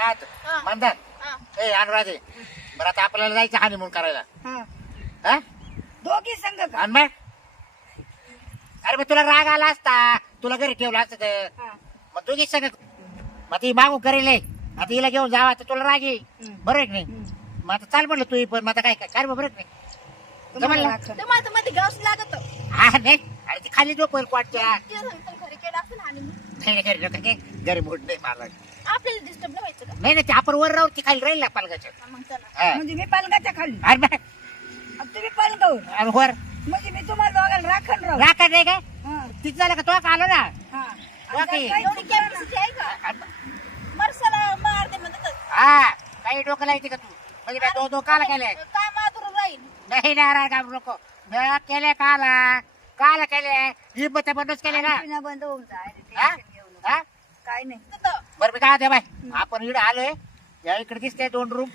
काय हा. म्हणतात हा. ए अनुराधे बरं आता आपल्याला जायचं हानिमून करायला हा हा दोघी संघ का आणि मग अरे मग तुला राग आला असता तुला घरी ठेवलं असतं तर. हा. मग तुझी सगळं मग ती मागू करेल हे. आता हिला घेऊन जावा तर तुला राग येईल हम्म. बरोबर आहे की नाही हम्म. मग आता चाल म्हटलं तू पण मग आता काय काय काय आहे की नाही तुम्हाला जमलं? राखण. ते माझं मध्ये गावस लागत हा नाही अरे ती खाली झोपेल क्वाटच्या ते सांगतो घरी केलं असेल आणि घरी नका घरी मोड नाही मला आपल्याला डिस्टर्ब नाही व्हायचं का? नाही नाही ते आपण वर राहू ती खाली राहील ना पालगाच्या हा, मग चला. हा. म्हणजे मी पालगाच्या खाली. अरे तुम्ही पालगावर अरे वर. म्हणजे मी तुम्हाला दोघांना राखण राहू. राखा नाही काय? हा. तिथं झालं का? तो का आलो ना. हा. काही. काही एवढी चुकलं ना. कॅपॅसिटी आहे का? अरे, मरसाला मार दे म्हणतात. हा. काही डोकं लायते का तू? म्हणजे मी दो दो काला केले. काय माधुर राहील? नाही ना राय का नको. मी केले काला. काला केले. हिंमत बंदच केले ना. बंद होऊन जाय हा? घेऊ नको. हा? काय नाही. तिथं बरं मी काय होते बाय? आपण इकडे आलोय. या इकडे दिसते दोन रूम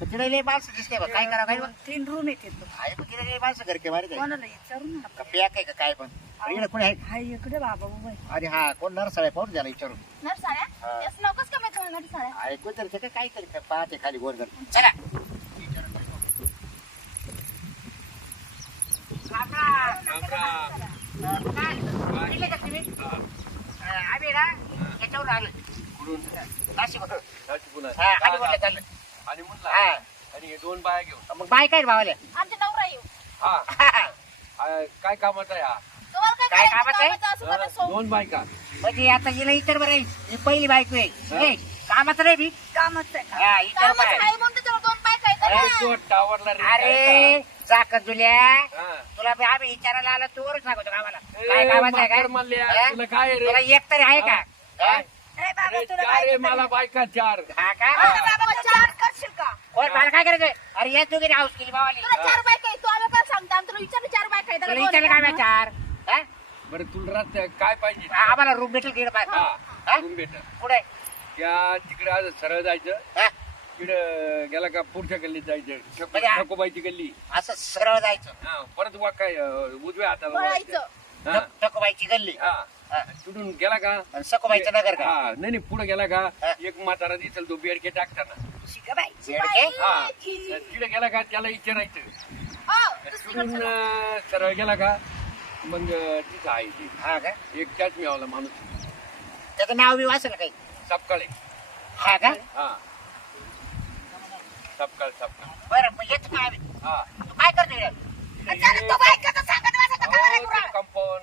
तिकडे लई माणसं दिसते बघ. काय करा काय बघ? तीन रूम आहेत इथं. आहे पण लई माणसं घर के मारे कोणाला विचारू ना का पॅक आहे का काय पण? इकडे कोणी आहे? हाय इकडे बाबा उभा आहे. अरे हा कोण नर्स आहे? पाहून द्याला विचारून. नरसाळ्या हा. काय नरसाळ्या ऐकू तर ते काय काय पाहते खाली गोर घर चला. आम्ही ना याच्यावर आलो नाशिकवरून. हा, खाली बोलले चाललं. आणि म्हणला हा. आणि हे दोन बाया घेऊन मग बाय काय भावाले आमचे नवरा येऊ हा हा, काय कामाचा आहे हा तुम्हाला काय? कामाचं आहे? कामाचं असं करा, सोड. दोन बायका म्हणजे आता हिला इतर बरं आहे. ही पहिली बायको आहे ए, कामाचं नाही मी कामच आहे हा इतर कामाचं बरं आहे. आहे म्हणून त्याच्यावर दोन बायका आहेत अरे ना. तो टावरला ring अरे आहे चाकत जुल्या? हा. तुला बी आम्ही विचारायला आलो तू सांगतो आम्हाला काय कामाचं आहे काय तुला काय आहे रे? तुला एक तरी आहे का काय? चार आहे माहिती मला बायका चार. हा का? आहे. बाबा चार करशील का? कोण मला काय करायचं अरे या दोघी हाऊस केली भावाली. तुला चार बायका आहेत तू आम्ही काय सांगता. आम्ही तुला विचारलं काय आहेत. चार? हा? बरं तुला काय पाहिजे? आम्हाला रूम भेटेल हा पाहिजे रूम भेटल. पुढे त्या तिकडे आज सरळ जायचं. हा? तिकडे गेला का पुढच्या गल्लीत जायचं. ठको- म्हणजे आ- ठकोबाईची गल्ली. असं सरळ जायचं. हा परत वा काय अं, उजव्या हाताला वळायचं. हा. टकोबाईची गल्ली. हा. हा. तिथून गेला का? आणि सकोबाईचं नगर का? हा. नाही नाही पुढे गेला का? हा. एक म्हातारा दिसल तो बेडके टाकताना. शिका बाई बेडके हा. छी. तिकडे गेला का? त्याला विचारायचं हो. अं, सरळ गेला का? मग अं, तिथं आहे ते. हा का? एक त्याच मिळाला माणूस. त्याचं नाव बी वाचलं काही? सपकाळे. हा का? हा. सपकाळ सपकाळ. बरं मग येतो काय आम्ही. हा. तू काय करतो इकडे? चालेल, तो बायकाचं सांगत चला. कंपाऊंड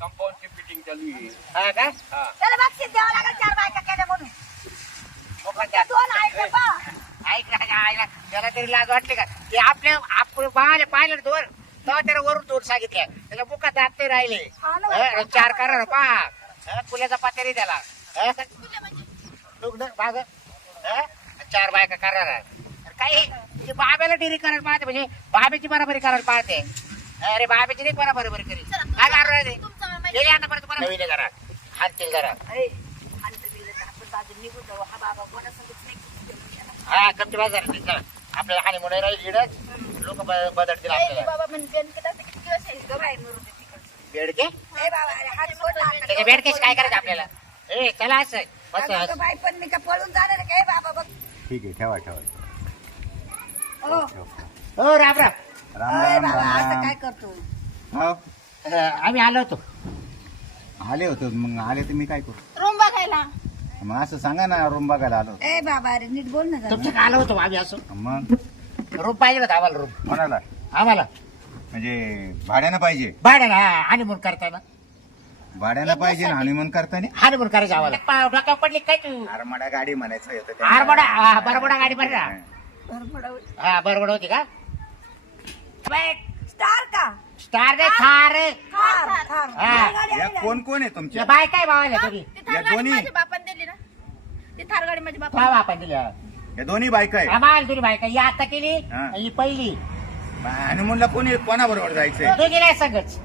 कंपाऊंडची फिटिंग चालू आहे. हा का? हा. त्याला बक्षीस द्यावं लागेल चार बायका केल्या म्हणून. दोन? ऐक ना का आईला त्याला तरी लाज वाटते का? ते आपल्या आपण बाहेर पाहिलं ना दोन तेव्हा त्याला वरून दोन सांगितल्या त्याला मुखात दात नाही राहिले. हा ना. हा, चार करा ना पहा. पुल्याचा पातेरी त्याला. हा? लुगडं, बाग. हा? चार बायका करणार काही ते बाब्याला डिरी करायला पाहते म्हणजे बाबेची बराबरी करायला पाहते. अरे बाबेची नाही बराबरी बरी करी चला, काय? तुमचं माहिती- गेले आता परत नवीन आहे अरे, आणि तर दिलं तर आपण बाजूला निघून जाऊ. हा बाबा कोणासंगच नाही किती गेला. हा कमती बाजार आपल्याला हानी म्हणून राहील इडच लोक बदलतील ए, आपल्याला. बाबा म्हणजे बेनकेला आता किती दिवस आहे? ग बाई, मरू दे तिकडचं. बेडके? ए बाबा, अरे हात सोड ना आता. त्याच्या बेडकेच काय करायचं आपल्याला? ए चला असं. बस अगं, अगं बाई, पण मी का पळून जाणार आहे का? ए बाबा बघ. ठीक आहे ठेवा ठेवा. ओ, हो राम राम. राम अरे राम बाबा असं राम. काय करतो? हो? अं, आम्ही आलो होतो. आले होते मग आले तर मी काय करू? रूम बघायला. मग असं सांगा ना रूम बघायला आलो ए बाबा अरे नीट बोल ना जरा. तुमच्या आलो होतो आम्ही असं. मग? रूम पाहिजे होता आम्हाला रूम. कोणाला? आम्हाला. म्हणजे भाड्यानं पाहिजे. भाड्या ना हानिमून करताना. भाड्यानं पाहिजे ना हनीमून करताना? हानिमून करायचं आम्हाला. पा- डोक्यावर पडली काय तू? आरमाडा गाडी म्हणायचं होतं ते. आरबडा हा, बरबडा गाडी बरबडावं. हा. बरबडा होती का? स्टार का? स्टार रे थार थार थार हा. गाडी या आली. कोण कोण आहे या तुमच्या बाय काय भावाला तुम्ही ती थार या गाडी दोन्ही? माझ्या बापाने दिली ना. ती थार गाडी माझ्या बापा भावा आपण दिली. या दोन्ही बायका आहे आम्हाला तुझी बायका. ही आता केली हा. ही पहिली. हनीमूनला कोणी कोणाबरोबर जायचंय? दोघी नाही संगच.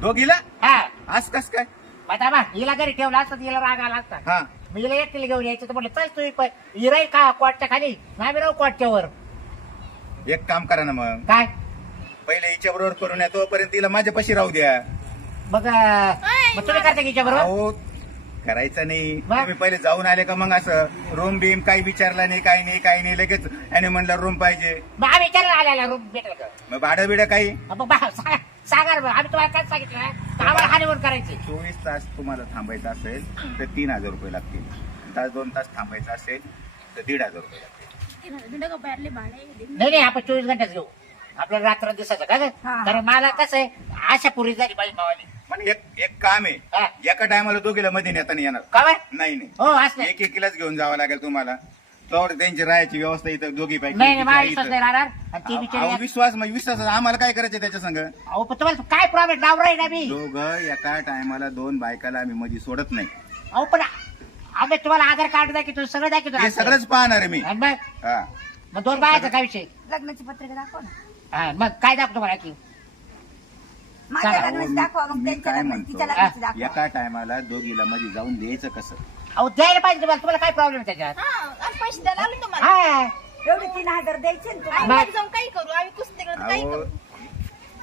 दोघीला? हा. आज कस काय? आता बा हिला घरी ठेवला असतं हिला राग आला असता. हा. मी हिला एकटीला घेऊन यायचं तर म्हटलं चल तुम्ही पण ही राहील का कॉटच्या खाली? नाही राहू कॉटच्या वर एक काम करा ना मग. काय? पहिले हिच्या बरोबर करून या तोपर्यंत तिला माझ्यापाशी राहू द्या. मग मग तुम्ही करता की बरोबर अहो करायचं नाही. मग? तुम्ही पहिले जाऊन आले का मग असं? रूम बीम काही विचारलं नाही काही नाही काही नाही लगेच आणि म्हणलं रूम पाहिजे. मग आम्ही विचारलं आल्याला रूम भेटेल का? मग भाडं बिडं काही? मग बा- सांगा सांगा ना मग. आम्ही तुम्हाला काय सांगितलं ना? तर आम्हाला हानिमून करायची चोवीस तास तुम्हाला थांबायचं असेल तर तीन हजार रुपये लागतील. तास दोन तास थांबायचं असेल तर दीड हजार रुपये लागतील. नाही नाही आपण चोवीस घंटेच घेऊ. आपल्याला रात्र दिसायचं का ग? कारण मला कसं आहे आशा पुरी झाली पाहिजे मावाली. पण एक एक काम हा. आहे एका टायमाला दोघीला मध्ये नेता नाही येणार. का बाय? नाही नाही. हो असं नाही. एक एकीलाच घेऊन जावं लागेल तुम्हाला. तर त्यांची राहायची व्यवस्था इथं दोघी पैकी नाही नाही, मला एकीच्या विश्वास इथं. नाही राहणार. आणि ती अहो, बिचारी विश्वास मग विश्वास आम्हाला काय करायचं त्याच्या संग? अहो पण तुम्हाला काय प्रॉब्लेम नाव राहील ना मी. दोघं एका टायमाला दोन बायकाला आम्ही मध्ये सोडत नाही. अहो पण आम्ही तुम्हाला आधार कार्ड दाखवतो सगळं दाखवतो. हे सगळंच पाहणार आहे मी. आणि मग? हा. मग दोन बायाचा काय विषय? लग्नाची पत्रिका दाखव ना. हा मग काय दाखवतो मला की? माझ्या सांगा. लग्नाची दाखवा मग मी त्यांच्या काय लग्नाची म्हणतो? तिच्या लग्नाची दाखवा. एका टायमाला दोघीला मध्ये जाऊन द्यायचं कसं? अहो द्यायला पाहिजे तुम्हाला. तुम्हाला काय प्रॉब्लेम त्याच्यात? हा आम्ही पैसे द्यायला आलो तुम्हाला. हा. एवढे तीन हजार द्यायचे ना तुम्हाला. आम्ही घरी जाऊन काही करू. आम्ही कुस्ती काही अहो करू.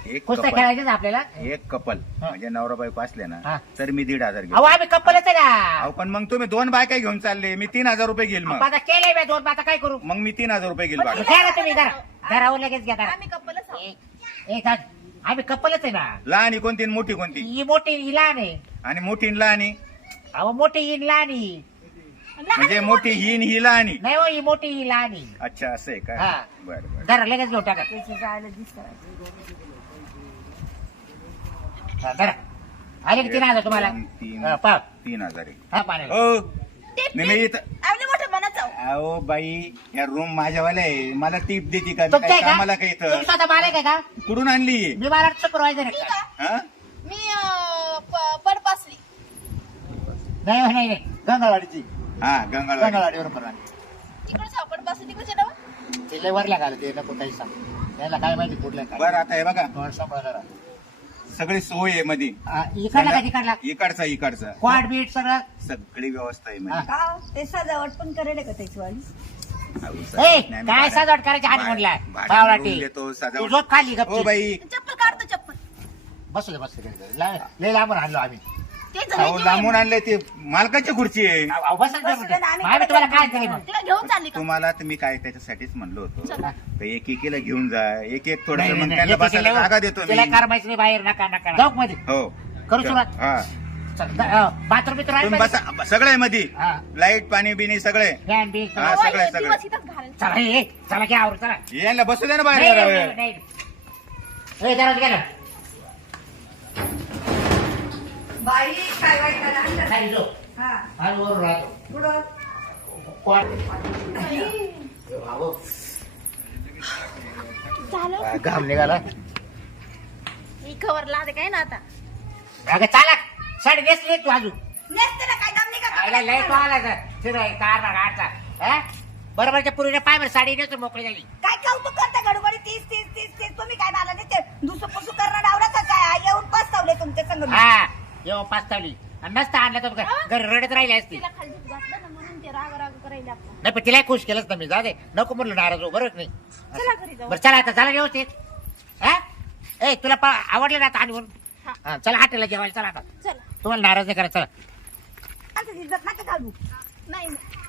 एक कुस्त्या कपल. खेळायचं आपल्याला? एक कपल. हा. म्हणजे नवरा बायको असले हा. ना तर मी दीड हजार अहो घेऊ आम्ही कप्पलच आहे अहो पण मग तुम्ही दोन बायका घेऊन चालले. मी तीन हजार रुपये घेईल मग. आता केले मी दोन आता काय करू? मग मी तीन हजार रुपये घेईल मग बाकी घ्या ना तुम्ही घरा घरावर लगेच आम्ही कपलच आहोत. एक एक आज आम्ही कप्पलच आहे ना. लहान कोणती आणि मोठी कोणती? ही मोठी ही लहान आहे. आणि मोठी आणि लहान आहे? अहो मोठी ही लहान. म्हणजे मोठी ही आणि ही लहान आहे. नाही हो ही मोठी ही लहान. अच्छा असं आहे का? हा. बरं बरं. धरा लगेच घेऊन टाका. त्याची जायला दिसतं. हा, धरा. आले की तीन हजार तुम्हाला? तीन. हा, पाव तीन हजार आहे. हा पाण्याला हो. इथं- अहो बाई या रूम माझ्यावाल्या आहे. मला टीप देते का? आहे कामाला काही तुम्ही इथं स्वतः मालक आहे का? कुठून आणली? मी मला सुपरवायझर आहे. मी का का हा? मी पडपासली नाही हो, नाही नाही गंगावाडीची. हा गंगाळवाडी गंगावाडीवर पण तिकडे जाऊ पडपासली तिकडे ना ते लय वरल्या घालत ते नको काही सांग. त्याला काय माहिती कुठल्या काय बरं आता हे बघा. थोडं सांभाळ जरा. सगळी सोय आहे मध्ये हा, इकडला का तिकडला? इकडचा इकडचा. क्वाड बीट सगळं? सगळी व्यवस्था आहे. मध्ये का? ते सजावट पण करेल का त्याची वाली? अहो, ए, नाही, मी काय सजावट करायची हानी म्हणला भाड्या- बावळाटी. भाड्याने देतो, तू सजावट झोप खाली हो गपची बाई. चप्पल काढतो चप्पल. बसू दे बसू दे. ला- लय लांबून आणलो आम्ही. ते अहो लांबून आणले ते. मालकाची खुर्ची आहे. अहो, अहो, बसा ना बसू दे ना, आम्ही आम्ही तुम्हाला काय कडे केली मग तिला घेऊन चालली का? तुम्हाला तर मी काय त्याच्यासाठीच म्हणलो होतो. चला. तर एक एकीला घेऊन जा. एक एक थोडस नाही, मग नाही, त्यांना नाही, बसायला जागा देतो तिला मी. कारमायचं नाही बाहेर नका नका जाऊ मध्ये. हो. करू सुरुवात. हा. बाथरूम बिथरूम आहे तुम्ही मध्ये? बसा सगळे मध्ये. हा. लाइट पाणी बिनी सगळे. फॅन बी हा, अहो, सगळं, सगळं. दिवस इथंच घाल. चला हे हे, चला घ्या आवर चला. यायला बसू दे ना बाहेर. नाही, जरा नाही, वेळ. नाही, नाही. ए, जरा गेला बाई काय वाईट झालं अंदर. खाली जो. हा. आज वर राहतो. पुढं? कोण? अहो, झालं घाम निघाला? ही खबर लाद काय ना आता? अगं चाला साडी नेसली तू अजून. नेसते ना काय दम निघत आयला लय तो आला सर फिराय कार ना गाडचा हा? बरोबरच्या पुरीने पाय बरं साडी नेसतो मोकळी झाली. काय कौतुक करता गडबडी? तीस तीस तीस तीस. तुम्ही काय मला नाही ते दुसरं पुसू करणार आवडा का काय येऊन पस्तावले तुमच्या संग मी. हा. येऊ पाच तावली आणि नसता आणलं तर घ- घरी रडत राहिली असती. तिला खाली दूध घातलं ना म्हणून ते राग राग करायला आपण नाही पण तिला खुश केलंच ना मी. जा दे. नको म्हणलं नाराज हो बरोबर नाही? चला घरी जाऊ. बरं चला आता. चला व्यवस्थित? हा? ए तुला पा- आवडलं ना आता आणि म्हणून हा. हा, चला हॉटेलला जेवायला चला आता. चला. तुम्हाला नाराज नाही करा चला. आता इज्जत नका घालू. नाही नाही.